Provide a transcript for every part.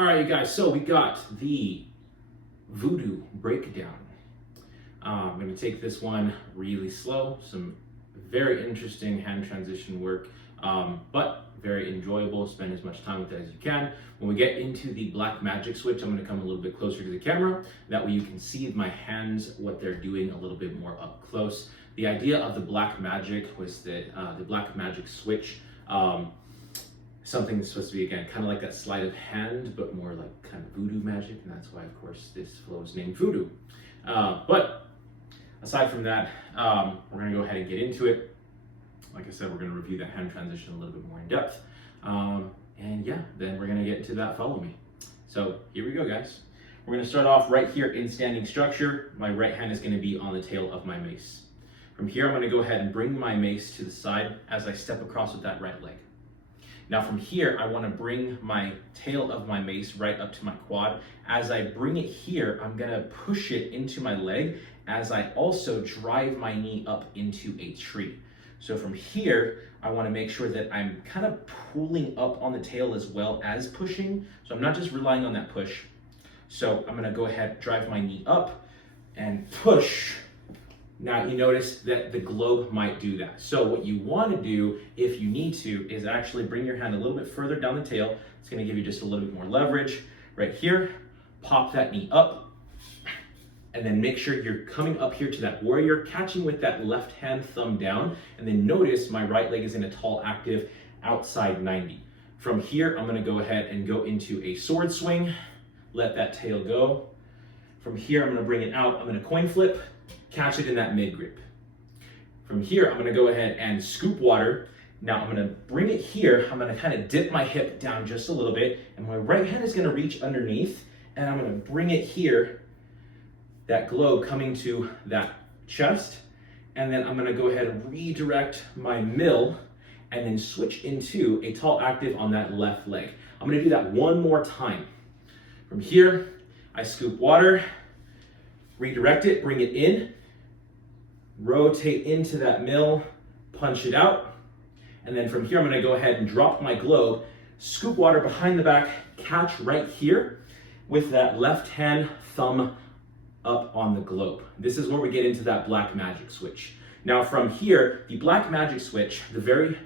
All right, you guys, so we got the Voodoo Breakdown. I'm going to take this one really slow, some very interesting hand transition work, but very enjoyable. Spend as much time with it as you can. When we get into the black magic switch, I'm going to come a little bit closer to the camera. That way you can see my hands, what they're doing a little bit more up close. The idea of the black magic was that the black magic switch, something that's supposed to be, again, kind of like that sleight of hand, but more like kind of voodoo magic, and that's why, of course, this flow is named Voodoo. But aside from that, we're going to go ahead and get into it. Like I said, we're going to review that hand transition a little bit more in depth. And yeah, then we're going to get into that follow me. So here we go, guys. We're going to start off right here in standing structure. My right hand is going to be on the tail of my mace. From here, I'm going to go ahead and bring my mace to the side as I step across with that right leg. Now from here, I want to bring my tail of my mace right up to my quad. As I bring it here, I'm going to push it into my leg as I also drive my knee up into a tree. So from here, I want to make sure that I'm kind of pulling up on the tail as well as pushing. So I'm not just relying on that push. So I'm going to go ahead, drive my knee up and push. Now you notice that the globe might do that. So what you want to do, if you need to, is actually bring your hand a little bit further down the tail. It's going to give you just a little bit more leverage. Right here, pop that knee up, and then make sure you're coming up here to that warrior, catching with that left hand thumb down, and then notice my right leg is in a tall active outside 90. From here, I'm going to go ahead and go into a sword swing, let that tail go. From here, I'm going to bring it out, I'm going to coin flip, catch it in that mid grip. From here, I'm gonna go ahead and scoop water. Now I'm gonna bring it here. I'm gonna kind of dip my hip down just a little bit, and my right hand is gonna reach underneath, and I'm gonna bring it here, that globe coming to that chest, and then I'm gonna go ahead and redirect my mill, and then switch into a tall active on that left leg. I'm gonna do that one more time. From here, I scoop water, redirect it, bring it in, rotate into that mill, punch it out, and then from here I'm going to go ahead and drop my globe, scoop water behind the back, catch right here with that left hand thumb up on the globe. This is where we get into that black magic switch. Now from here, the black magic switch, the very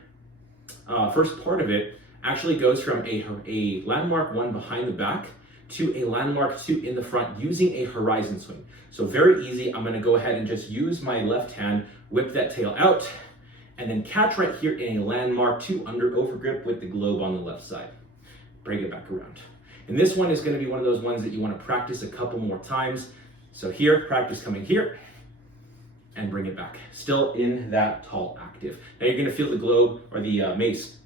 first part of it actually goes from a landmark 1 behind the back to a landmark 2 in the front using a horizon swing. So very easy. I'm going to go ahead and just use my left hand, whip that tail out, and then catch right here in a landmark 2 under overgrip with the globe on the left side. Bring it back around. And this one is going to be one of those ones that you want to practice a couple more times. So here, practice coming here and bring it back. Still in that tall active. Now you're going to feel the globe or the mace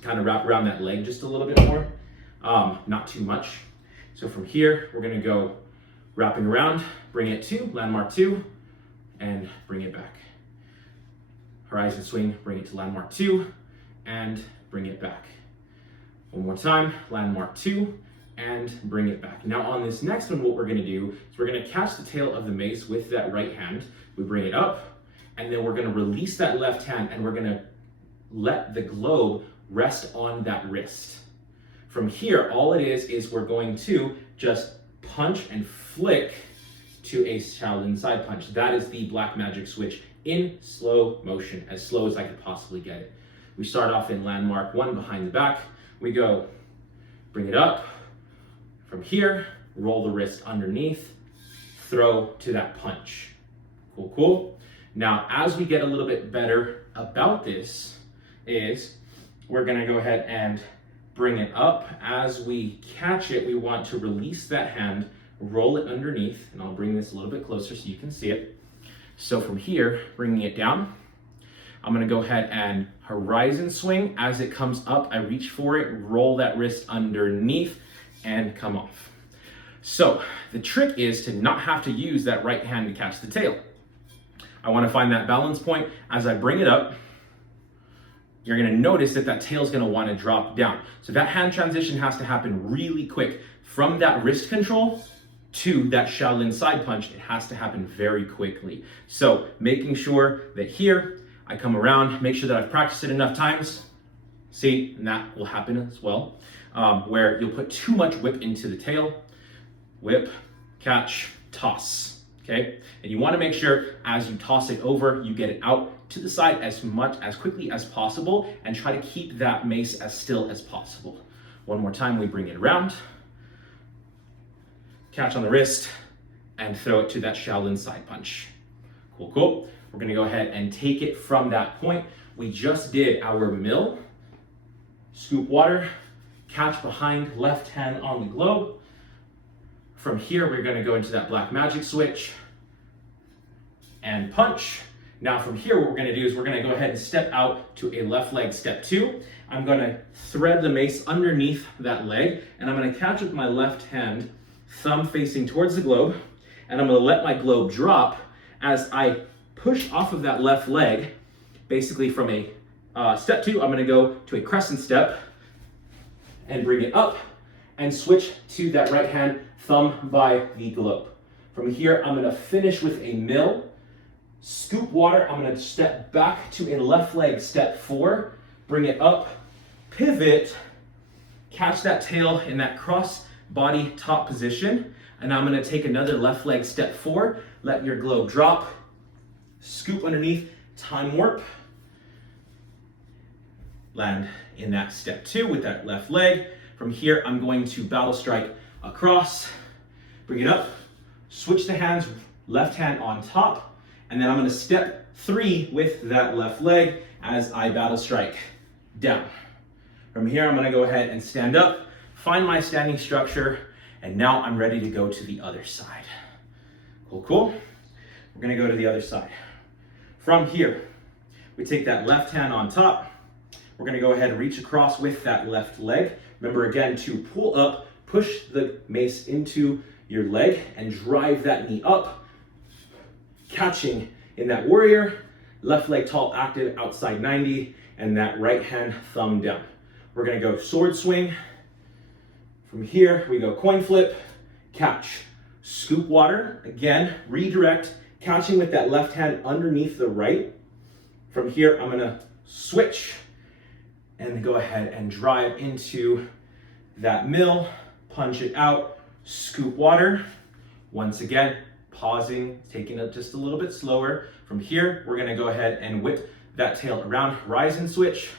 kind of wrap around that leg just a little bit more. Not too much. So from here, we're going to go wrapping around, bring it to landmark 2, and bring it back. Horizon swing, bring it to landmark 2, and bring it back. One more time, landmark 2, and bring it back. Now on this next one, what we're going to do is we're going to catch the tail of the mace with that right hand. We bring it up, and then we're going to release that left hand, and we're going to let the globe rest on that wrist. From here, all it is we're going to just punch and flick to a Shaolin side punch. That is the black magic switch in slow motion, as slow as I could possibly get it. We start off in landmark 1 behind the back. We go, bring it up. From here, roll the wrist underneath, throw to that punch. Cool, cool. Now, as we get a little bit better about this is we're gonna go ahead and bring it up. As we catch it, we want to release that hand, roll it underneath, and I'll bring this a little bit closer so you can see it. So from here, bringing it down, I'm gonna go ahead and horizon swing. As it comes up, I reach for it, roll that wrist underneath, and come off. So the trick is to not have to use that right hand to catch the tail. I wanna find that balance point. As I bring it up, you're gonna notice that that tail's gonna wanna drop down. So that hand transition has to happen really quick. From that wrist control to that Shaolin side punch, it has to happen very quickly. So making sure that here, I come around, make sure that I've practiced it enough times. See, and that will happen as well. where you'll put too much whip into the tail. Whip, catch, toss, okay? And you wanna make sure as you toss it over, you get it out to the side as quickly as possible and try to keep that mace as still as possible. One more time, we bring it around, catch on the wrist, and throw it to that Shaolin side punch. Cool, cool. We're gonna go ahead and take it from that point. We just did our mill, scoop water, catch behind, left hand on the globe. From here, we're gonna go into that black magic switch and punch. Now from here, what we're gonna do is we're gonna go ahead and step out to a left leg step 2. I'm gonna thread the mace underneath that leg, and I'm gonna catch with my left hand, thumb facing towards the globe, and I'm gonna let my globe drop as I push off of that left leg. Basically from a step 2, I'm gonna go to a crescent step and bring it up and switch to that right hand, thumb by the globe. From here, I'm gonna finish with a mill, scoop water, I'm gonna step back to a left leg step 4, bring it up, pivot, catch that tail in that cross body top position, and I'm gonna take another left leg step 4, let your globe drop, scoop underneath, time warp, land in that step 2 with that left leg. From here, I'm going to battle strike across, bring it up, switch the hands, left hand on top, and then I'm gonna step 3 with that left leg as I battle strike down. From here, I'm gonna go ahead and stand up, find my standing structure, and now I'm ready to go to the other side. Cool, cool. We're gonna go to the other side. From here, we take that left hand on top. We're gonna go ahead and reach across with that left leg. Remember again to pull up, push the mace into your leg and drive that knee up, catching in that warrior, left leg tall active outside 90, and that right hand thumb down. We're gonna go sword swing. From here, we go coin flip, catch, scoop water, again, redirect, catching with that left hand underneath the right. From here, I'm gonna switch and go ahead and drive into that mill, punch it out, scoop water. Once again, pausing, taking it just a little bit slower. From here, we're gonna go ahead and whip that tail around, rise and switch,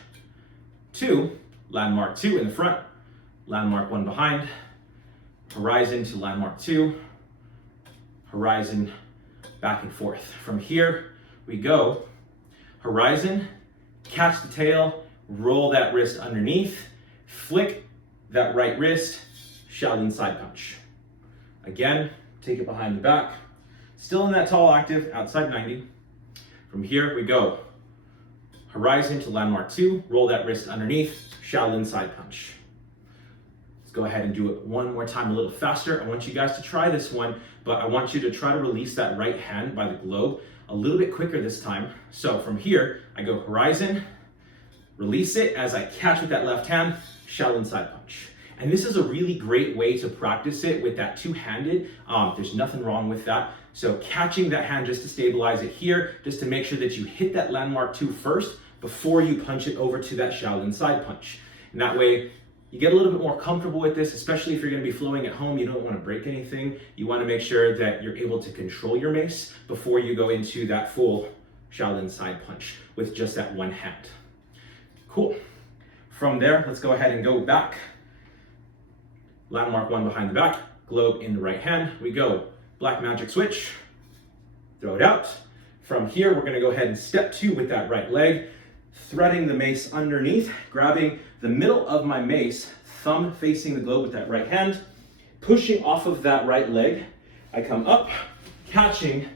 2, landmark 2 in the front, landmark 1 behind, horizon to landmark 2, horizon back and forth. From here, we go horizon, catch the tail, roll that wrist underneath, flick that right wrist, Shaolin side punch. Again, take it behind the back, still in that tall active, outside 90. From here, we go horizon to landmark 2, roll that wrist underneath, Shaolin side punch. Let's go ahead and do it one more time a little faster. I want you guys to try this one, but I want you to try to release that right hand by the globe a little bit quicker this time. So from here, I go horizon, release it as I catch with that left hand, Shaolin side punch. And this is a really great way to practice it with that two-handed. There's nothing wrong with that. So catching that hand just to stabilize it here, just to make sure that you hit that landmark 2 first before you punch it over to that Shaolin side punch. And that way, you get a little bit more comfortable with this, especially if you're gonna be flowing at home, you don't wanna break anything. You wanna make sure that you're able to control your mace before you go into that full Shaolin side punch with just that one hand. Cool. From there, let's go ahead and go back. Landmark 1 behind the back, globe in the right hand. We go black magic switch, throw it out. From here, we're gonna go ahead and step 2 with that right leg, threading the mace underneath, grabbing the middle of my mace, thumb facing the globe with that right hand, pushing off of that right leg. I come up, catching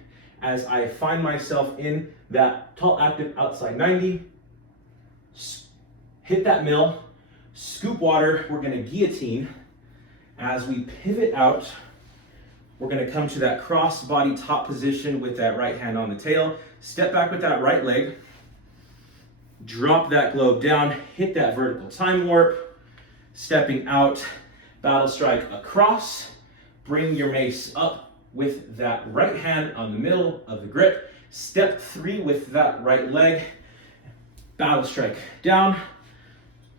as I find myself in that tall active outside 90, hit that mill, scoop water, we're gonna guillotine. As we pivot out, we're gonna come to that cross body top position with that right hand on the tail, step back with that right leg, drop that globe down, hit that vertical time warp, stepping out, battle strike across, bring your mace up with that right hand on the middle of the grip, step 3 with that right leg, battle strike down,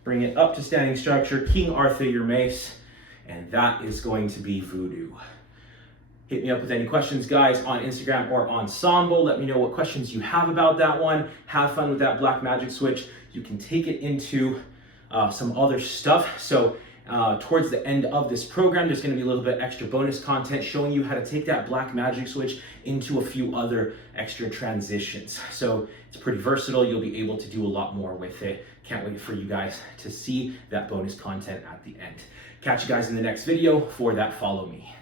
bring it up to standing structure, King Arthur your mace, and that is going to be Voodoo. Hit me up with any questions, guys, on Instagram or Ensemble. Let me know what questions you have about that one. Have fun with that black magic switch. You can take it into some other stuff. So towards the end of this program, there's going to be a little bit extra bonus content showing you how to take that black magic switch into a few other extra transitions. So it's pretty versatile. You'll be able to do a lot more with it. Can't wait for you guys to see that bonus content at the end. Catch you guys in the next video for that Follow Me.